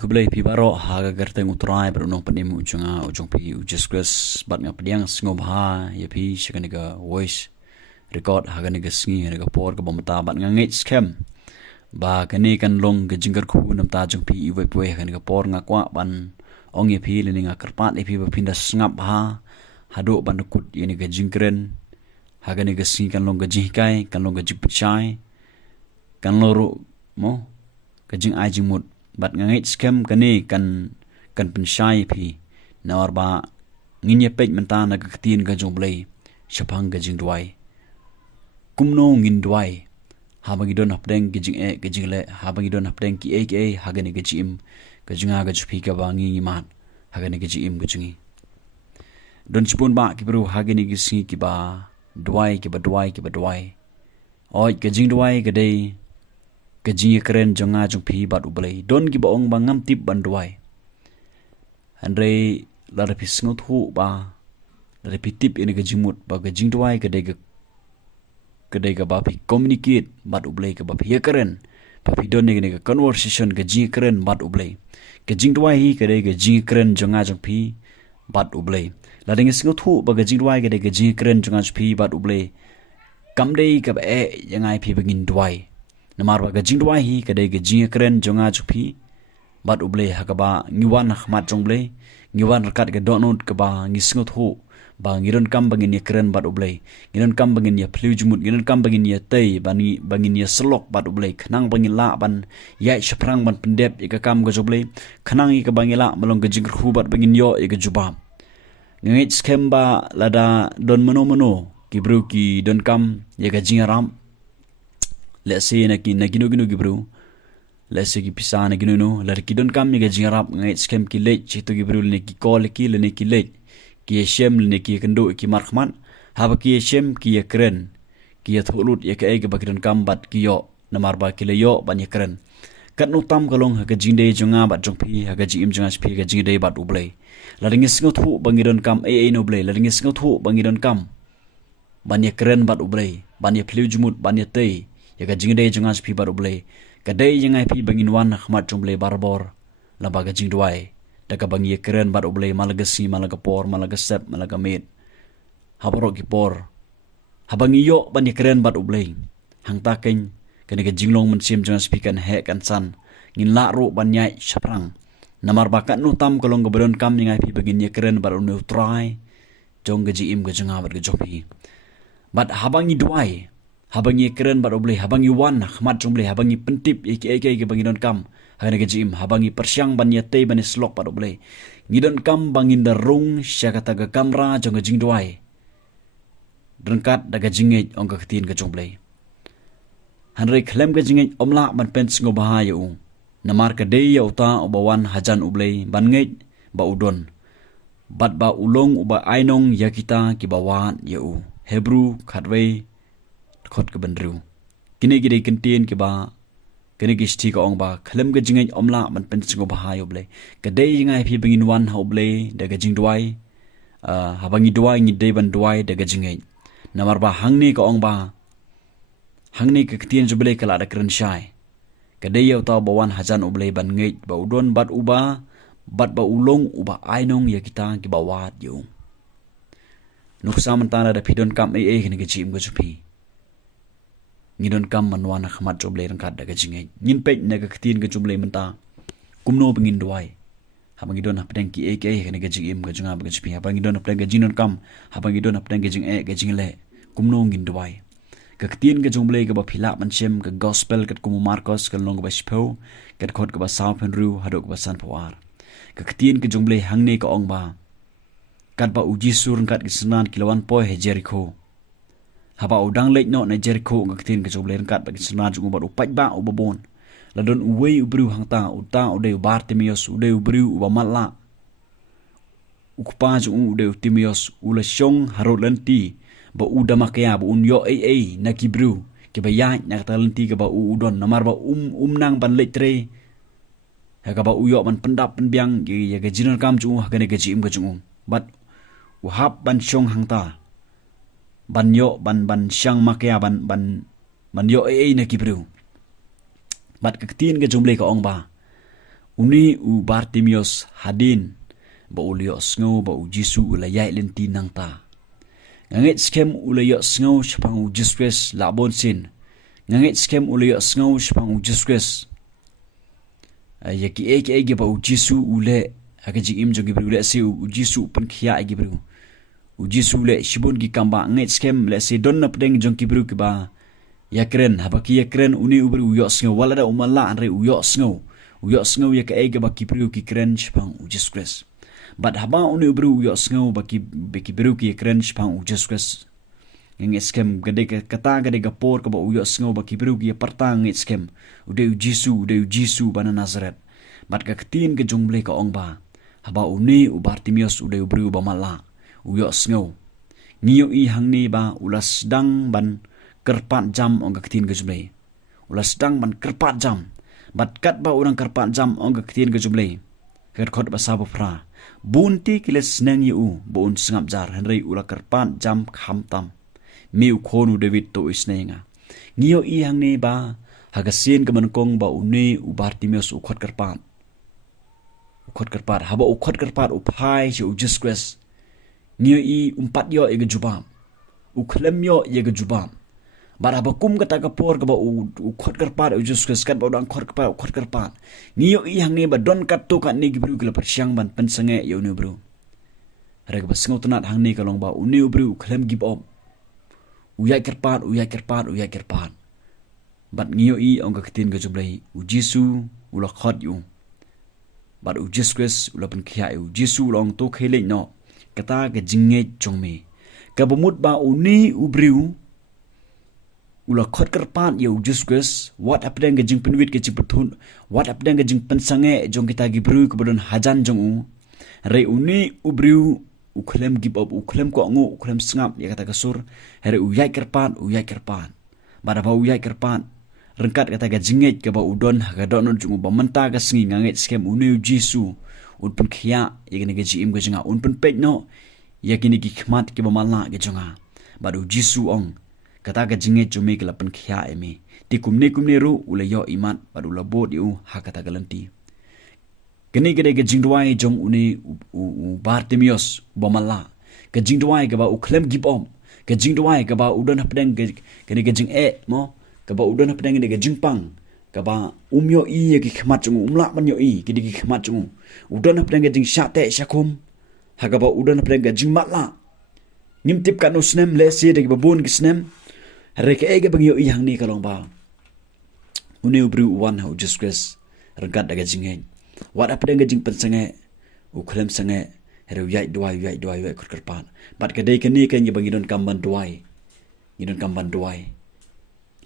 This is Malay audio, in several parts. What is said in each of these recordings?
U Blei pi baroh haga gerteng utrai berunong penimu ujung pi ujeskus bat ngapdiang sngop ha ya pi shikaniga voice record haga niga sngi niga por ka bomta bat ngeit skhem ba kane kan long ke jingkyrkhu nam ta jung pi iwe pwe haga niga por ngakwa ban ong ya pi le ninga kerpat pi pindah sngap ha hado ban kut ya niga jingkren haga niga sngi kan long ke jinghikaj kan long ke jingpchai kan loro mo ke jingaj jingmut bat ngeit skhem kane kan pensyai pi nawar ba nginya pej menta na ktien ka U Blei syapang ka jingduwai kumno ngindwai habang idon hapdeng ke jingeh ke jingle habang idon hapdeng ki hagani ke jim ke jinga ka jupi ka bangi ngimat hagani ke jim ke jingi don chipun ba ki bru hagani ke singi ki ba duwai oi ke jingduwai ke dei ke jingi keren jonga jung pi bat U Blei don ki baong bangam tip banduai andre lara pi sngot hu ba lara pi tip ini ke jimut ba ke jingduwai ke dei ka ba pi communicate bat U Blei ke ba pi keren ba pi don ne ke conversation ke jingi keren bat U Blei ke jingduwai hi ke dei ke jingi keren jonga jung pi bat U Blei la ding sngot hu ba ke jingduwai ke dei ke jingi keren jonga jung pi bat U Blei kam dei ka ba yangai pi begin duai namar ba jingduwai hi kadai ke jinge keren jonga jupi bat U Blei hakaba ngiwan khmat jong Blei ngiwan rakat ke donut ke ba ngisngot hu ba ngiron kam bangin ya keren bat U Blei ngiron kam bangin ya plu jumut ngiron kam bangin ya tei bangin ya selok bat U Blei khnang bangin la ban ya shaprang ban pendep ya kam ke U Blei khnang i ke bangila melong ke jingkyrkhu bat bangin yo ya ke jubam ngeit skhem ba lada don mono kibru ki don kam ya ke jingaram let's say na gino gibru let's say ki pisa na gino no la ki don kam ni ga jingarap ngait skhem ki lech chitu gibru ne ki kol ki le ne ki lech ki shem le ki kendo ki markhman haba ki shem ki kren ki thulut ya ke ba don kam bat ki yo namar ba ki le yo ban ya kren kat no tam kalong ha ga jingde jonga bat jong pi ha ga jim jonga pi ga jingde bat U Blei la ringis ngot hu bangidon kam no Blei la ringis ngot hu bangidon kam ban ya kren bat U Blei ban ya plu jumut ban ya tei ya ka jingde jonga pi bat U Blei ka dei jangai pi bangin wan khmat U Blei barbor la ba ga jingduwai da ka bangi keren bat U Blei malaga si malaga por malaga sep malaga met habro ki por habangi yo ban ya keren bat U Blei hang ta ken ka jinglong men sim jonga pi kan he kan san ngin la ro ban nyai shaprang namar ba ka nu tam kolong gobron kam ngai pi bangin ya keren bat U try jong ga jim ga jonga bat ga jopi bat habangi duai habangi keren bat U Blei habangi wan khmat U Blei habangi pentip ke bangi don kam hagane ke jim habangi persyang ban ya tei ban slok bat U Blei ngidon kam bangin darung syakata ga kamra jong ga jingduwai drengkat daga jingej ong ga ktien ga U Blei hanre klem ga jingej omla ban pen sngo bahaya u namar ka dei ya uta obawan hajan U Blei ban ngeit ba udon bat ba ulong uba ainong ya kita ki bawan ya u hebru khatwei khot ke benru kini gide kentien ke ba kini gisti ka ong ba khlem ge jingej omla man pen singo ba hayo Blei ke dei ngai phi bingin wan ha U Blei daga jingduwai habangi duwai ngi dei ban duwai daga jingej namar ba hangni ka ong ba hangni ke ktien U Blei kala da kren shai ke dei yaw taw bawan hajan U Blei ban ngeit ba udon bat ba ulong uba ainong ya kita ki bawat yo nuksa mentana da pidon kam kini ke jim go jupi ngidon kam manwana khmat U Blei rangkat daga jingej ngin pej naga ktien ga U Blei menta kumno bengin duwai habang idon hapdeng ki kini ga jingim ga junga ga jupi habang idon hapdeng ga jinon kam habang idon hapdeng ga jingeh ga jingle kumno ngin duwai ka ktien ga U Blei ga ba phila manchem ga gospel kat kumu marcos ga long ga spo kat khot ga ba south henru hadok ba san pawar ka ktien ga U Blei hangne ka ong ba kat ba uji sur kat gisnan kilawan poy he Jericho haba udang lek no na Jericho ga ktien ga U Blei kat ba gisnan jung ba upat ba ubabon la don uwei ubru hangta uta ude Bartimius ude ubru ubamalla ukpa jung ude Timius ula syong harot lenti ba uda makya ba unyo na kibru ke ba ya na talenti ke ba udon namar ba nang ban letre ha ka ba uyo ban pendap penbiang ya ga jinon kam jung ha ga jim ga jung bat uhap ban syong hangta ban yo ban syang makya ban yo na kibru bat ka ktien ga U Blei ka ong ba uni u Bartimios hadin ba ulio sngo ba u Jisu ulayai lenti nang ta. Ngeit skhem ulayo sngo shpang u Jisus labon sin. Ngeit skhem ulayo sngo shpang u Jisus. Yaki ege ba u Jisu ule hakaji im jogi ule se u Jisu pen khia ege bru. U Jisu le shibun gi kamba ngeit skhem le se don na pedeng jong ki bru ki ba yakren habaki yakren uni ubru yo sngo walada umala anre u yo sngo. Uyok sngo ya ka ege baki priu ki kren shpang u Jisus. But haba uni ubru uyok sngo baki priu ki kren shpang u Jisus. Yang skhem gade kata gade gapor ka ba uyok sngo baki priu ki partang skhem. Ude u Jisu bana Nazaret. But ka ktien ke jongle ka ong ba. Haba uni u Bartimios ude ubru ba mala. Uyok sngo. Ngiyo i hangni ba ulas dang ban kerpat jam ong ka ktien ke jongle. Ulas dang ban kerpat jam. Bat kat ba orang kerpat jam ong ka ktien ke jublei. Kerkot ba sabu pra. Bunti kiles neng yu bon sngap jar henry ula kerpat jam kham tam. Miu khonu David to isnenga. Ngiyo i hang ne ba hagasin ke menkong ba uni u Bartimios u khot kerpat. U khot kerpat haba u khot kerpat u pai si u Jisus. Ngiyo i umpat yo ye jubam. U klem yo ye jubam. Bara bakum kata kapor ke ba u khot kerpat u Jisus kat ba udang khot kerpat. Ngiyo i hang ne ba don kat to kat ni gibru kala persyang ban pensenge yo ne bro. Reg ba sngo tunat hang ni kalong ba u ne bro klem gib op. U ya kerpat. Bat ngiyo i ong ka ktien ke jublei u Jisu u la khot yu. Bat u Jisus u la pen khia u Jisu long to khele no kata ke jingeh chongme. Ka bumut ba u ni u bro ula khot kerpat ya Jisus wat apdeng ke jing penwit ke cipetun wat apdeng ke jing pensange jong kita gibru ke bodon hajan jong u re uni ubriu u klem gib op u klem ko ngu u klem sngap ya kata kasur here u yai kerpat bada ba u yai kerpat rengkat kata ga jingeh ke ba udon ga don jong ba menta ga sngi ngait skhem uni Jisu un pen khia ya gene ge jim ge jinga un pen pek no ya gene gi khmat ke ba mala ge jonga badu Jisu ong kata ka jingeh cumi ke lapan khia emi ti kumne ru ula yo imat padu la bot yu ha kata galanti kene gede ke jingduwai jong uni u Bartimios bomala ke jingduwai ke ba u klem gibom ke jingduwai ke ba udon hapdeng kene ke jingeh mo ke ba udon hapdeng ke jingpang ke ba umyo i ke khmat chung umla ban yo i ke di khmat chung udon hapdeng ke jing shate shakum ha ke ba udon hapdeng ke jingmatla ngimtip kan usnem le se de babun kisnem reke ege bangyo i hang ni kalong ba uni ubru wan ha Jisus regat daga jingeh wat apa dengan jing pensenge u klem senge heru yai duwai kur kerpan bat kedai keni kan ye bangidon kamban duwai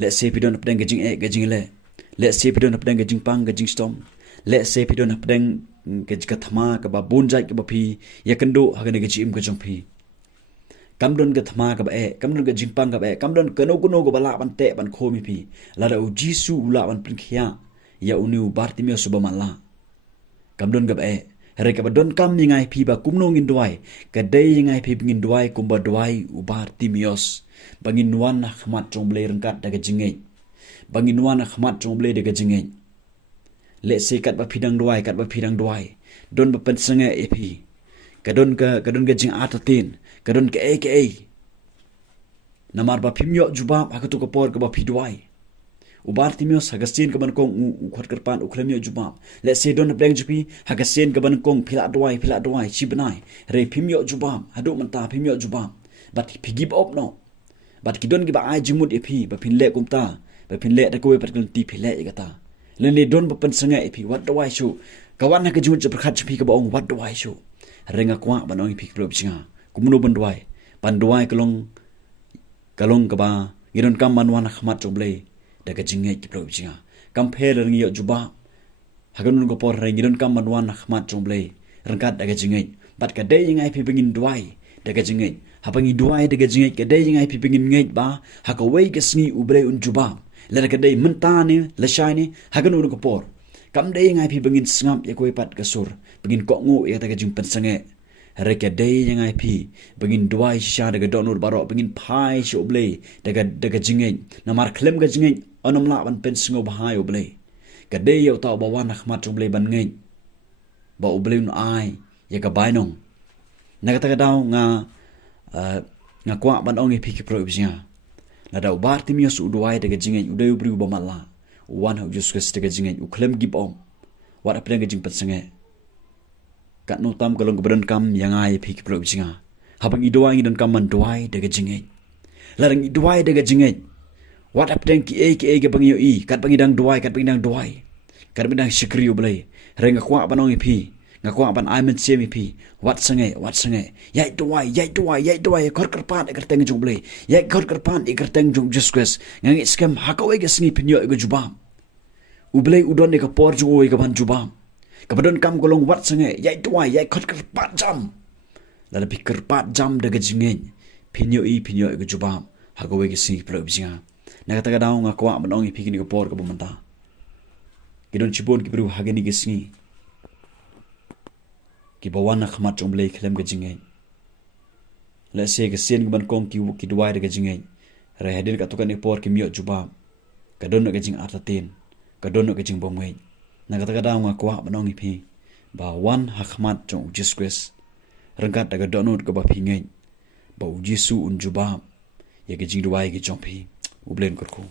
let's say pidon apa dengan jing gajing le let's say pidon apa dengan jing pang gajing stom let's say pidon apa dengan gajika thama ka ba bonjai ka ba phi ya kendo ha ga gajim ka jong phi kamdon ke thama ka ba kamdon ke jingpang ka ba kamdon keno kuno go bala ban te ban khomi phi la da u Jisu ula ban pin khia ya uni u Bartimios subamala kamdon ka ba re ka ba don kam ni ngai phi ba kumno ngin duwai ka dei ngai phi ngin duwai kumba duwai u Bartimios bangin wan khmat chomble rengkat daga jingeh bangin wan khmat chomble daga jingeh le se kat ba phidang duwai don ba pen sanga epi kadon ka jing atatin kadon ke namar ba phimyo jubab hakatu ko por ka ba phidwai u Bartimios hagasin ka ban kong u khot kerpan u klemyo jubab let's say don bleng jupi hagasin ka ban kong phila duwai chibanai re phimyo jubab hadu manta phimyo jubab but phigib op no but kidon gi ba ai jimut epi ba phinle kumta ba phinle da ko pe ti phile igata lele don ba pen sanga epi wat duwai shu kawan ka jimut prakhat jupi ka ba ong wat duwai shu renga kwa banong phik pro bchinga kumno banduai kalong ka ba giron kam manwan khmat choble daga jingeh ki pro bchinga kampher ngi yo juba haganun ko por giron kam manwan khmat choble rengkat daga jingeh bat ka dei ngai phi bingin duai daga jingeh hapangi duai daga jingeh ka dei ngai phi bingin ngeit ba hakawei ka sngi ubre un juba la ka dei mentane la shaini haganun ko por kam dei ngai phi bingin sngap ya koi pat kasur bingin ko ngu ya daga jing pensange reke dei ngai phi bingin duai sha daga donur baroh bingin pai shi uble daga jingeh namar klem ga jingeh onomla ban pen sngo bahai uble ka dei yo ta bawan khmat uble ban ngei ba U Blei un ai ya ka bainong nagata daw nga kwa ban ong pi ki pro ibjinga na daw bar timio su duwai daga jingeh udai ubri ba mala wan hu Jesus daga jingeh u klem gib om wat apre ga jing pat sange kat no tam kalong keberan kam yang ai pi ki pro ibjinga habang iduai dan kam man duwai daga jingeh larang iduai daga jingeh wat apre ki ga bangyo I kat bangidang duwai kat bangidang shikri U Blei renga kwa ban ong pi ngakwa ban ai men semi pi wat sange yai duwai kor kerpan eker teng jong Blei yai kor kerpan eker teng jong Jesus ngangi skhem hakawe ga sngi pinyo ga jubam U Blei udon ne ka por jugo ga ban jubam kabadon kam golong wat sange yai duwai yai kor kerpan jam lala pi kerpat jam daga jingen pinyo ga jubam hakawe ga sngi pro bijinga nagata ga daw ngakwa ban ong pi kini ga por ga bamanta kidon chibon ki bru hageni ga sngi ki bawana khamat jong Blei khlem ga jingeh la se ga sen ban kong ki duwai ga jingeh ra hadil ka tukan por ki miot jubam ka don ga jing artatin ka don ga jing bongwei na ga daw nga kwa banong ipi ba wan hakmat jong Jesus rangkat daga donot ga ba phingei ba Jesu un jubam ya ga jing duwai ga jong pi U Blei ningkyrkhu